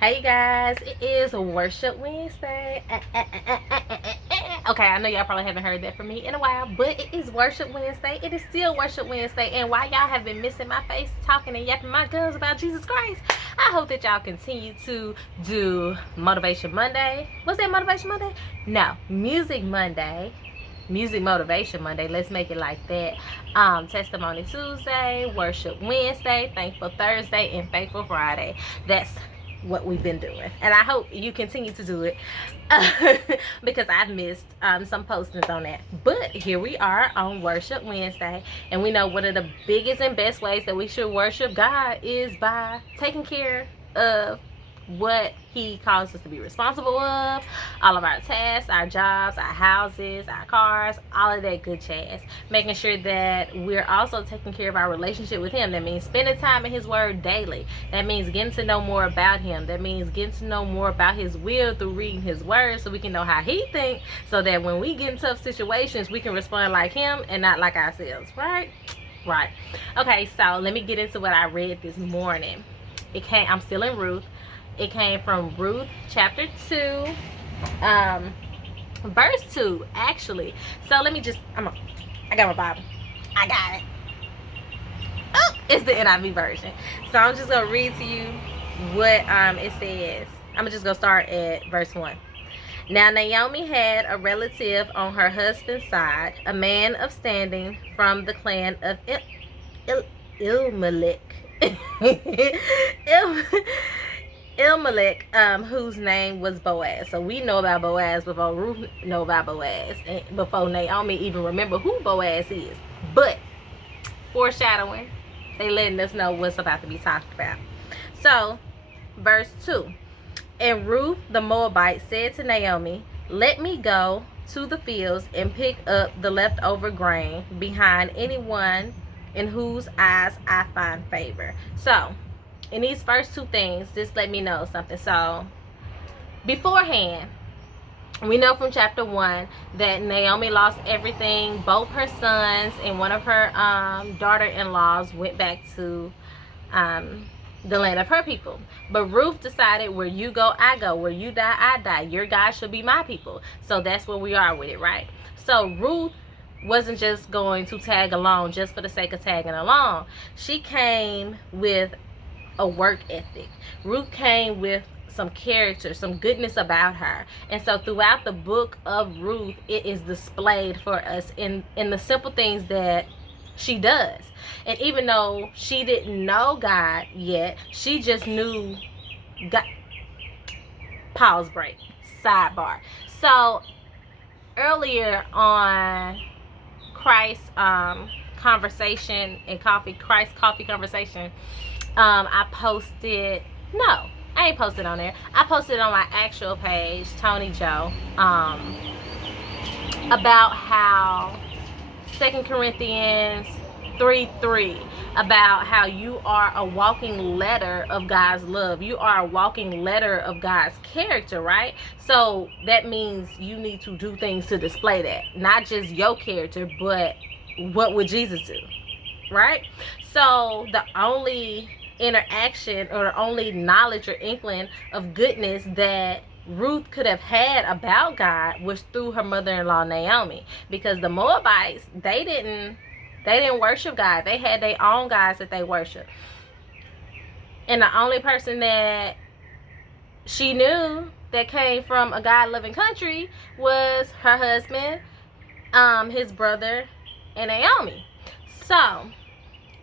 Hey you guys, it is Worship Wednesday. Okay, I know y'all probably haven't heard that from me in a while, but it is Worship Wednesday. It is still Worship Wednesday, and while y'all have been missing my face talking and yapping my guns about Jesus Christ, I hope that y'all continue to do Motivation Monday. Was that Motivation Monday? No, Music Monday. Music Motivation Monday, let's make it like that. Testimony Tuesday, Worship Wednesday, Thankful Thursday, and Faithful Friday. That's what we've been doing, and I hope you continue to do it because I've missed some postings on that. But here we are on Worship Wednesday, and we know one of the biggest and best ways that we should worship God is by taking care of what he calls us to be responsible of, all of our tasks, our jobs, our houses, our cars, all of that good jazz. Making sure that we're also taking care of our relationship with him. That means spending time in his word daily. That means getting to know more about him. That means getting to know more about his will through reading his word, so we can know how he thinks, so that when we get in tough situations, we can respond like him and not like ourselves, right? Right. Okay, so let me get into what I read this morning. I'm still in Ruth. It came from Ruth chapter 2, verse 2, actually. So let me just, I got my Bible. I got it. Oh, it's the NIV version. So I'm just going to read to you what it says. I'm just going to start at verse 1. Now Naomi had a relative on her husband's side, a man of standing from the clan of Elimelech. Elimelech, whose name was Boaz. So we know about Boaz before Ruth know about Boaz, and before Naomi even remember who Boaz is. But foreshadowing, they letting us know what's about to be talked about. So verse 2. And Ruth the Moabite said to Naomi, "Let me go to the fields and pick up the leftover grain behind anyone in whose eyes I find favor." So in these first two things, just let me know something. So beforehand, we know from chapter 1 that Naomi lost everything. Both her sons and one of her daughter-in-laws went back to the land of her people. But Ruth decided, where you go, I go. Where you die, I die. Your God shall be my people. So that's where we are with it, right? So Ruth wasn't just going to tag along just for the sake of tagging along. She came with a work ethic. Ruth came with some character, some goodness about her. And so throughout the book of Ruth, it is displayed for us in the simple things that she does. And even though she didn't know God yet, she just knew God. Pause break. Sidebar. So earlier on Christ's conversation and Christ's coffee conversation, I posted, no, I ain't posted on there. I posted on my actual page, Tony Joe, about how 2 Corinthians 3:3, about how you are a walking letter of God's love. You are a walking letter of God's character, right? So that means you need to do things to display that. Not just your character, but what would Jesus do, right? So the only interaction or only knowledge or inkling of goodness that Ruth could have had about God was through her mother-in-law Naomi, because the Moabites, they didn't worship God. They had their own gods that they worshiped, and the only person that she knew that came from a God-loving country was her husband, his brother, and Naomi. So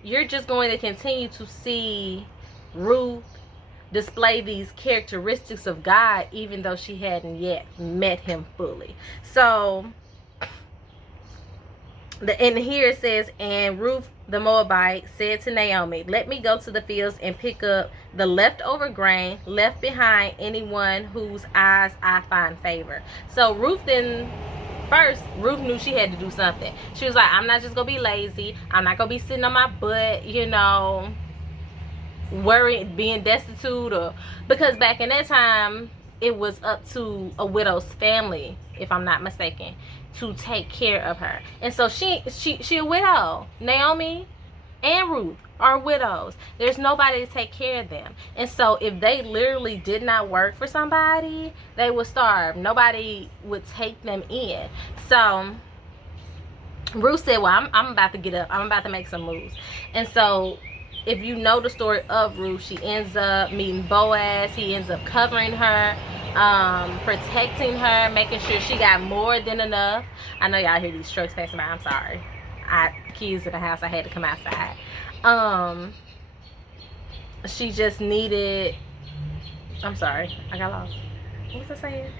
you're just going to continue to see Ruth display these characteristics of God, even though she hadn't yet met him fully. So, and here it says, and Ruth the Moabite said to Naomi, "Let me go to the fields and pick up the leftover grain left behind anyone whose eyes I find favor." So Ruth knew she had to do something. She was like, I'm not just gonna be lazy. I'm not gonna be sitting on my butt, worried, being destitute, or because back in that time it was up to a widow's family, if I'm not mistaken, to take care of her. And so she a widow. Naomi and Ruth are widows. There's nobody to take care of them. And so if they literally did not work for somebody, they would starve. Nobody would take them in. So Ruth said, well, I'm about to get up. I'm about to make some moves. And so if you know the story of Ruth, she ends up meeting Boaz. He ends up covering her, protecting her, making sure she got more than enough. I know y'all hear these trucks passing by. I'm sorry. Keys in the house. I had to come outside. She just needed... I'm sorry. I got lost. What was I saying?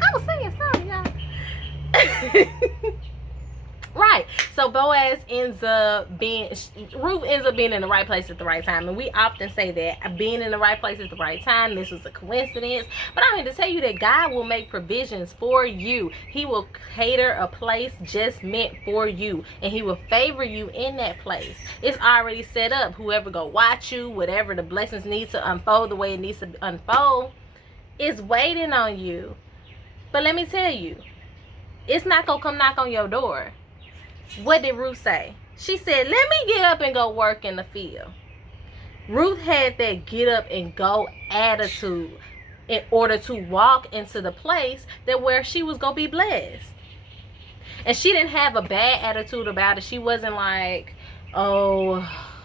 I was saying something, y'all. Right. So Boaz ends up being... Ruth ends up being in the right place at the right time. And we often say that. Being in the right place at the right time. This was a coincidence. But I'm here to tell you that God will make provisions for you. He will cater a place just meant for you. And He will favor you in that place. It's already set up. Whoever go watch you, whatever the blessings need to unfold the way it needs to unfold, is waiting on you. But let me tell you, it's not going to come knock on your door. What did Ruth say? She said, let me get up and go work in the field. Ruth had that get up and go attitude in order to walk into the place that where she was going to be blessed. And she didn't have a bad attitude about it. She wasn't like, oh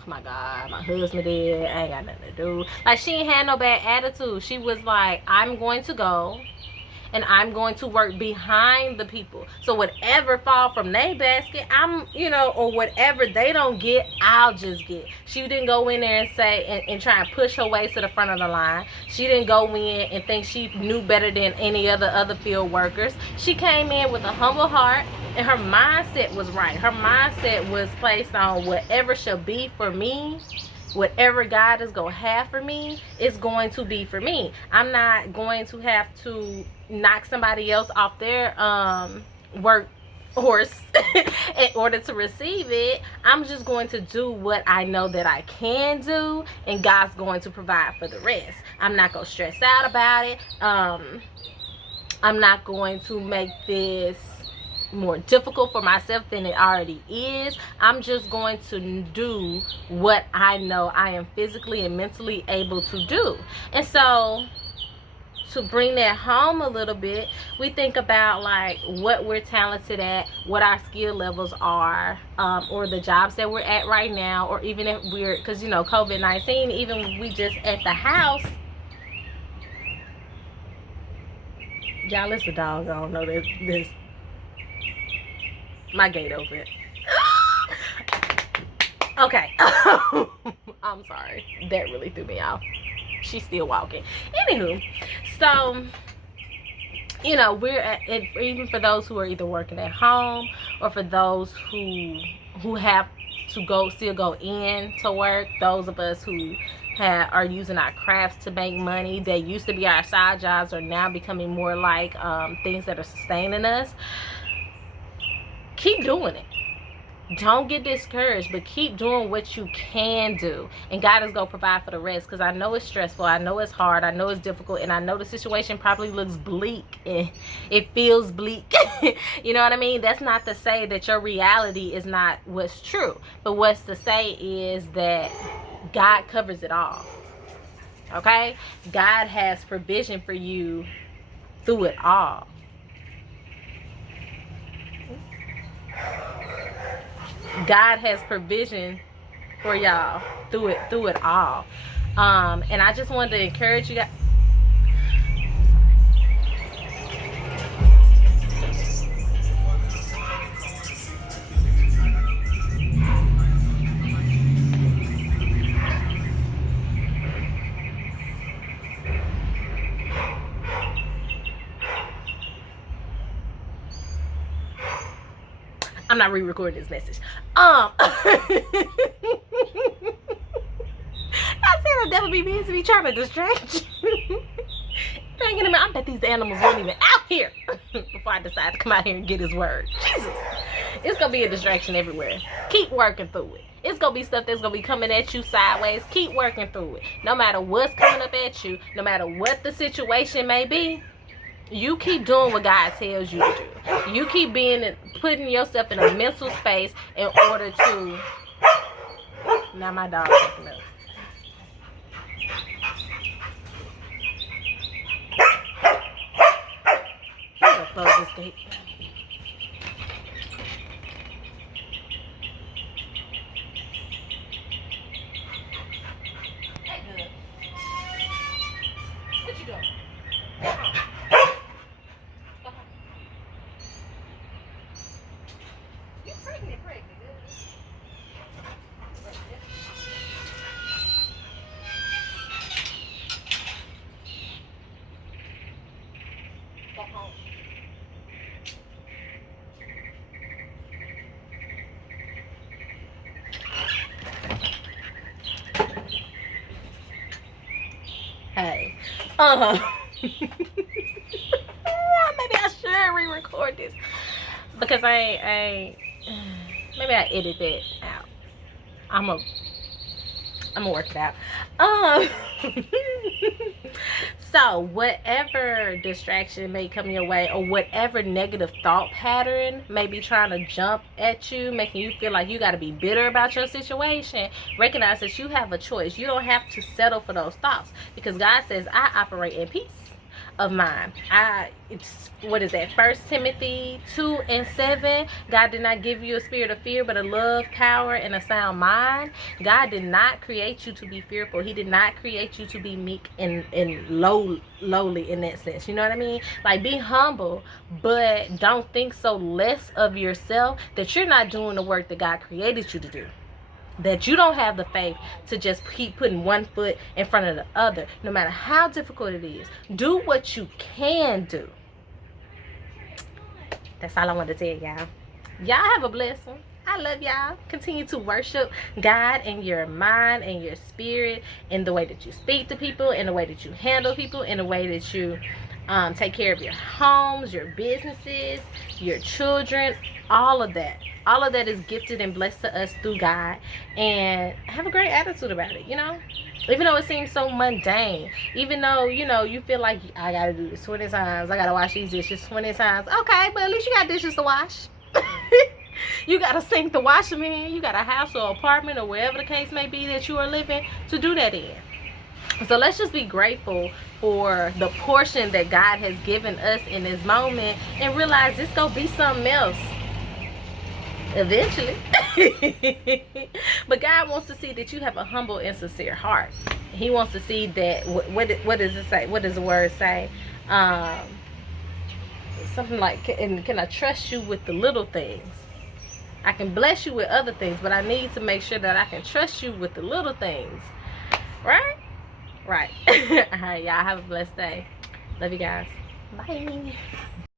my God, my husband dead, I ain't got nothing to do. Like, she ain't had no bad attitude. She was like, I'm going to go and I'm going to work behind the people. So whatever fall from their basket, or whatever they don't get, I'll just get. She didn't go in there and say, and try and push her way to the front of the line. She didn't go in and think she knew better than any other field workers. She came in with a humble heart, and her mindset was right. Her mindset was placed on whatever shall be for me. Whatever God is going to have for me, is going to be for me. I'm not going to have to knock somebody else off their work horse in order to receive it. I'm just going to do what I know that I can do, and God's going to provide for the rest. I'm not going to stress out about it. I'm not going to make this more difficult for myself than it already is. I'm just going to do what I know I am physically and mentally able to do. And so to bring that home a little bit, we think about like what we're talented at, what our skill levels are, or the jobs that we're at right now, or even if we're, because COVID-19, even when we just at the house. Y'all, it's a dog. I don't know this. My gate open. Okay. I'm sorry. That really threw me off. She's still walking. Anywho, so we're at, even for those who are either working at home, or for those who have to still go in to work, those of us who are using our crafts to make money, that used to be our side jobs, are now becoming more like things that are sustaining us. Keep doing it. Don't get discouraged, but keep doing what you can do, and God is going to provide for the rest. Because I know it's stressful, I know it's hard, I know it's difficult, and I know the situation probably looks bleak, and it feels bleak. You know what I mean? That's not to say that your reality is not what's true, but what's to say is that God covers it all. Okay? God has provision for you through it all. God has provision for y'all through it all. And I just wanted to encourage you guys. I'm not re-recording this message. I said I'd never be busy trying to distract you. I bet these animals weren't even out here before I decide to come out here and get His word. Jesus. It's going to be a distraction everywhere. Keep working through it. It's going to be stuff that's going to be coming at you sideways. Keep working through it. No matter what's coming up at you, no matter what the situation may be, You keep doing what God tells you to do. You keep putting yourself in a mental space in order to. Now my dog waking up. I'm gonna close this gate. Hey, good. What you doing? You're pregnant, good. Go home. Hey. Maybe I should re-record this because maybe I edit that out. I'm gonna work it out. So whatever distraction may come your way, or whatever negative thought pattern may be trying to jump at you, making you feel like you got to be bitter about your situation, recognize that you have a choice. You don't have to settle for those thoughts, because God says, I operate in peace of mine. It's, what is that, 1 Timothy 2:7. God did not give you a spirit of fear, but a love, power, and a sound mind. God did not create you to be fearful. He did not create you to be meek and lowly in that sense. You know what I mean? Like, be humble, but don't think so less of yourself that you're not doing the work that God created you to do. That you don't have the faith to just keep putting one foot in front of the other, no matter how difficult it is. Do what you can do. That's all I want to tell y'all. Y'all have a blessed one. I love y'all. Continue to worship God in your mind and your spirit, in the way that you speak to people, in the way that you handle people, in the way that you take care of your homes, your businesses, your children, all of that. All of that is gifted and blessed to us through God. And have a great attitude about it, you know? Even though it seems so mundane. Even though, you know, you feel like, I gotta do this 20 times. I gotta wash these dishes 20 times. Okay, but at least you got dishes to wash. You got a sink to wash them in. You got a house or apartment or wherever the case may be that you are living to do that in. So let's just be grateful for the portion that God has given us in this moment, and realize this gonna be something else eventually. But God wants to see that you have a humble and sincere heart. He wants to see that, what does it say? What does the word say? Something like, can I trust you with the little things? I can bless you with other things, but I need to make sure that I can trust you with the little things. Right? Right. All right, y'all have a blessed day. Love you guys. Bye.